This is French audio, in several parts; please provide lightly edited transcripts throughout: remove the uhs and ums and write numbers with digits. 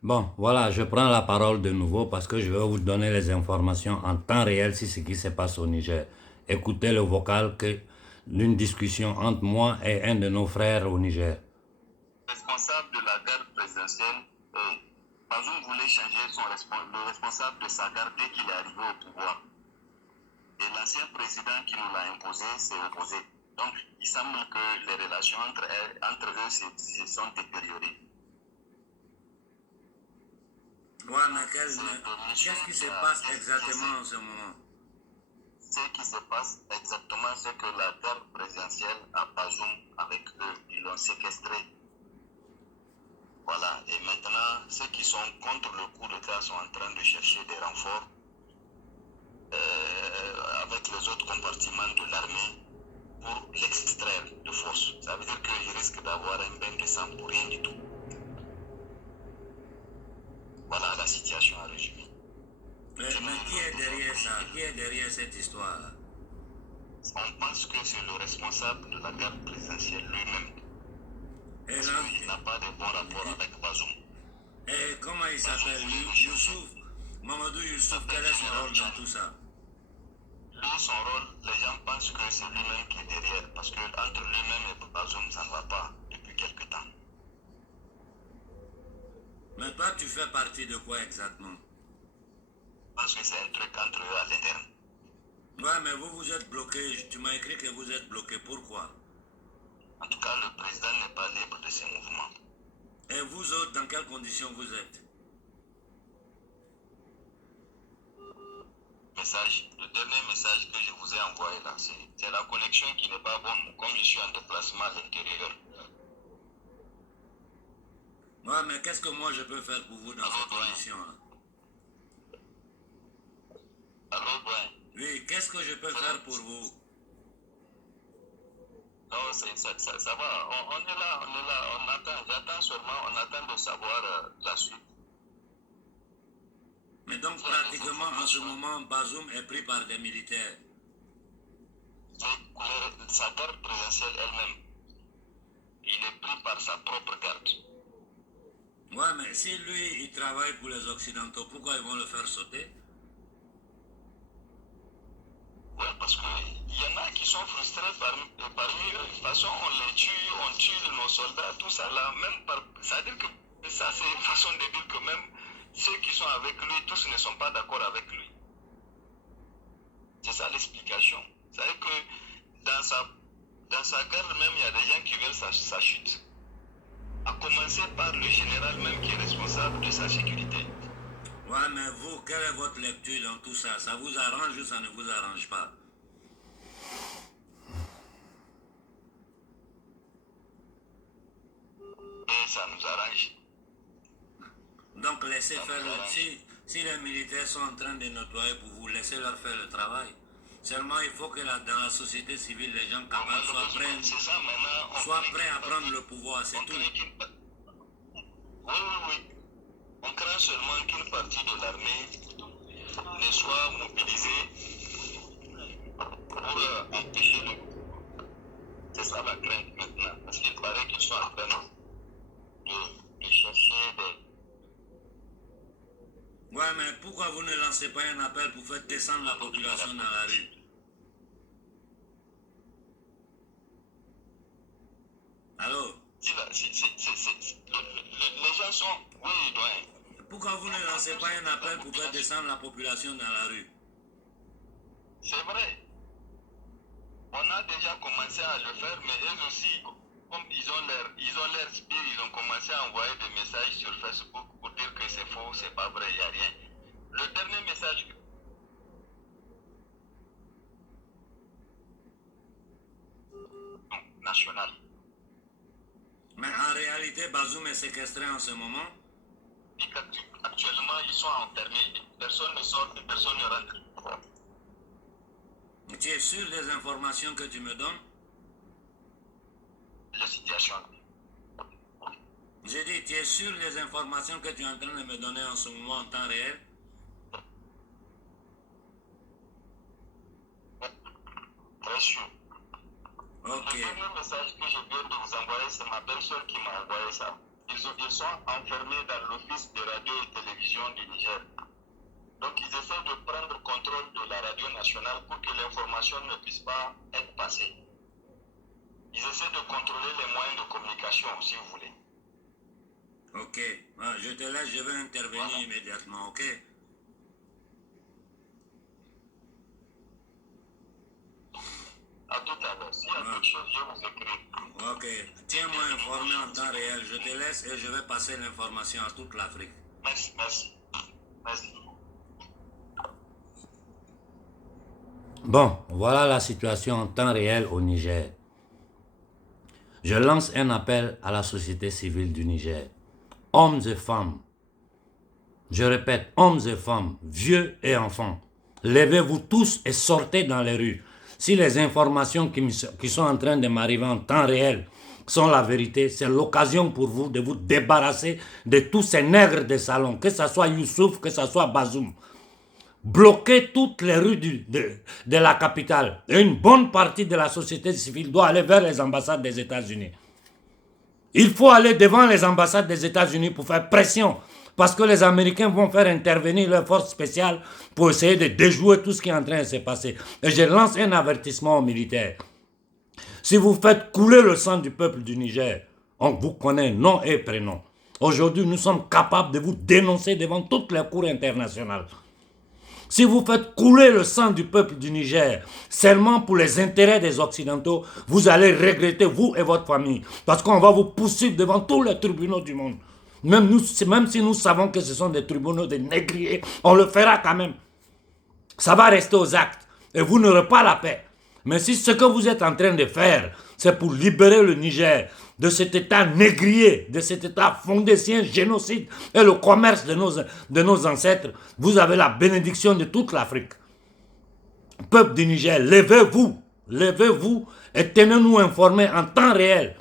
Bon, voilà, je prends la parole de nouveau parce que je vais vous donner les informations en temps réel sur ce qui se passe au Niger. Écoutez le vocal d'une discussion entre moi et un de nos frères au Niger. Responsable de la garde présidentielle, Bazoum voulait changer le responsable de sa garde dès qu'il est arrivé au pouvoir. Et l'ancien président qui nous l'a imposé s'est opposé. Donc, il semble que les relations entre eux se sont détériorées. Ouais, mais qu'est-ce qui se passe exactement en ce moment? Ce qui se passe exactement, c'est que la garde présidentielle a Bazoum avec eux. Ils l'ont séquestré. Voilà. Et maintenant, ceux qui sont contre le coup d'État sont en train de chercher des renforts avec les autres compartiments de l'armée pour l'extraire de force. Ça veut dire qu'il risque d'avoir un bain de sang pour rien du tout. Voilà la situation à résumer. Mais qui est derrière ça? Qui est derrière cette histoire? On pense que c'est le responsable de la garde présidentielle lui-même. Parce qu'il n'a pas de bon rapport avec Bazoum. Et comment il s'appelle? Youssouf? Mamadou Youssouf, quel est son rôle dans tout ça? Lui, son rôle, les gens pensent que c'est lui-même qui est derrière. Parce qu'entre lui-même et Bazoum, ça ne va pas depuis quelque temps. Mais toi, tu fais partie de quoi exactement? Parce que c'est un truc entre eux à l'interne. Ouais, mais vous êtes bloqué. Tu m'as écrit que vous êtes bloqué. Pourquoi? En tout cas, le président n'est pas libre de ses mouvements. Et vous autres, dans quelles conditions vous êtes? Le dernier message que je vous ai envoyé là, c'est la connexion qui n'est pas bonne, comme je suis en déplacement à l'intérieur. Ouais, mais qu'est-ce que moi je peux faire pour vous dans ces conditions-là? Allô, ouais. Oui, qu'est-ce que je peux faire pour vous? Non, ça va, on est là, on attend, j'attends seulement, on attend de savoir la suite. Mais donc pratiquement en ce moment, Bazoum est pris par des militaires. Sa garde présidentielle elle-même, il est pris par sa propre garde. Ouais, mais si lui, il travaille pour les Occidentaux, pourquoi ils vont le faire sauter? Ouais, parce qu'il y en a qui sont frustrés parmi eux. De toute façon, on tue nos soldats, tout ça là, ça veut dire que ça, c'est une façon de dire que même ceux qui sont avec lui, tous ne sont pas d'accord avec lui. C'est ça l'explication. Ça veut dire que dans sa garde même, il y a des gens qui veulent sa chute. À commencer par le général même qui est responsable de sa sécurité. Ouais, mais vous, quelle est votre lecture dans tout ça? Ça vous arrange ou ça ne vous arrange pas? Et ça nous arrange. Donc laissez faire si les militaires sont en train de nettoyer pour vous, laissez-leur faire le travail. Seulement, il faut que dans la société civile, les gens capables soient prêts à prendre le pouvoir, c'est tout. Oui. On craint seulement qu'une partie de l'armée ne soit mobilisée pour empêcher le. C'est ça la crainte maintenant. Parce qu'il paraît qu'ils sont en train de chercher des. Ouais, mais pourquoi vous ne lancez pas un appel pour faire descendre la population dans la rue? Allô? Les gens sont. Oui, ouais. Pourquoi vous ne lancez pas un appel pour faire descendre la population dans la rue? C'est vrai. On a déjà commencé à le faire, mais eux aussi, comme ils ont leur spirit, ils ont commencé à envoyer des messages sur Facebook pour dire que c'est faux, c'est pas vrai, il n'y a rien. Le dernier message national. Mais en réalité, Bazoum est séquestré en ce moment. Actuellement, ils sont enfermés. Personne ne sort, personne ne rentre. Tu es sûr des informations que tu me donnes? La situation. J'ai dit, tu es sûr des informations que tu es en train de me donner en ce moment en temps réel? Très sûr. Ok. Le dernier message que je viens de vous envoyer, c'est ma belle-soeur qui m'a envoyé ça. ils sont enfermés dans l'office de radio et télévision du Niger. Donc ils essaient de prendre contrôle de la radio nationale pour que l'information ne puisse pas être passée. Ils essaient de contrôler les moyens de communication, si vous voulez. Ok, je te laisse, je vais intervenir immédiatement, ok? À tout à l'heure. S'il y a quelque chose, je vous écris. Ok, tiens-moi informé en temps réel, je te laisse et je vais passer l'information à toute l'Afrique. Merci, merci. Merci. Bon, voilà la situation en temps réel au Niger. Je lance un appel à la société civile du Niger. Hommes et femmes, je répète, hommes et femmes, vieux et enfants, levez-vous tous et sortez dans les rues. Si les informations qui sont en train de m'arriver en temps réel sont la vérité, c'est l'occasion pour vous de vous débarrasser de tous ces nègres de salon, que ce soit Youssouf, que ce soit Bazoum. Bloquez toutes les rues de la capitale. Et une bonne partie de la société civile doit aller vers les ambassades des États-Unis. Il faut aller devant les ambassades des États-Unis pour faire pression. Parce que les Américains vont faire intervenir leurs forces spéciales pour essayer de déjouer tout ce qui est en train de se passer. Et je lance un avertissement aux militaires. Si vous faites couler le sang du peuple du Niger, on vous connaît nom et prénom. Aujourd'hui, nous sommes capables de vous dénoncer devant toutes les cours internationales. Si vous faites couler le sang du peuple du Niger seulement pour les intérêts des Occidentaux, vous allez regretter, vous et votre famille. Parce qu'on va vous poursuivre devant tous les tribunaux du monde. Même si nous savons que ce sont des tribunaux de négriers, on le fera quand même. Ça va rester aux actes. Et vous n'aurez pas la paix. Mais si ce que vous êtes en train de faire, c'est pour libérer le Niger de cet état négrier, de cet état fondé sur un génocide et le commerce de nos ancêtres, vous avez la bénédiction de toute l'Afrique. Peuple du Niger, levez-vous et tenez-nous informés en temps réel.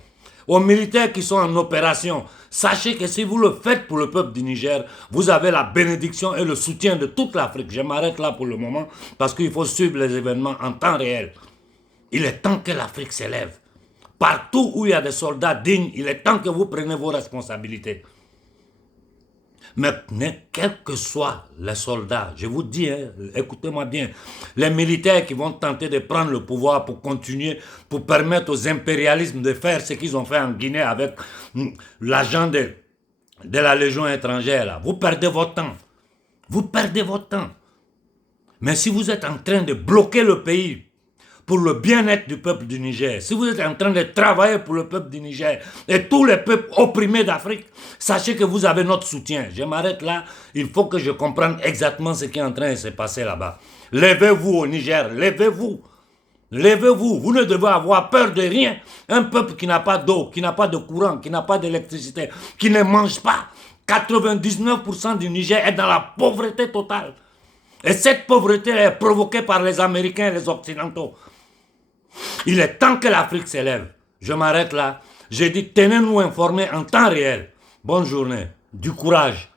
Aux militaires qui sont en opération, sachez que si vous le faites pour le peuple du Niger, vous avez la bénédiction et le soutien de toute l'Afrique. Je m'arrête là pour le moment parce qu'il faut suivre les événements en temps réel. Il est temps que l'Afrique s'élève. Partout où il y a des soldats dignes, il est temps que vous preniez vos responsabilités. Mais quels que soient les soldats, je vous dis, écoutez-moi bien, les militaires qui vont tenter de prendre le pouvoir pour continuer, pour permettre aux impérialismes de faire ce qu'ils ont fait en Guinée avec l'agent de la Légion étrangère, là. Vous perdez votre temps. Vous perdez votre temps. Mais si vous êtes en train de bloquer le pays pour le bien-être du peuple du Niger, si vous êtes en train de travailler pour le peuple du Niger et tous les peuples opprimés d'Afrique, sachez que vous avez notre soutien. Je m'arrête là, il faut que je comprenne exactement ce qui est en train de se passer là-bas. Levez-vous au Niger, levez-vous. Levez-vous, vous ne devez avoir peur de rien. Un peuple qui n'a pas d'eau, qui n'a pas de courant, qui n'a pas d'électricité, qui ne mange pas. 99% du Niger est dans la pauvreté totale. Et cette pauvreté est provoquée par les Américains et les Occidentaux. Il est temps que l'Afrique s'élève. Je m'arrête là. J'ai dit, tenez-nous informés en temps réel. Bonne journée. Du courage.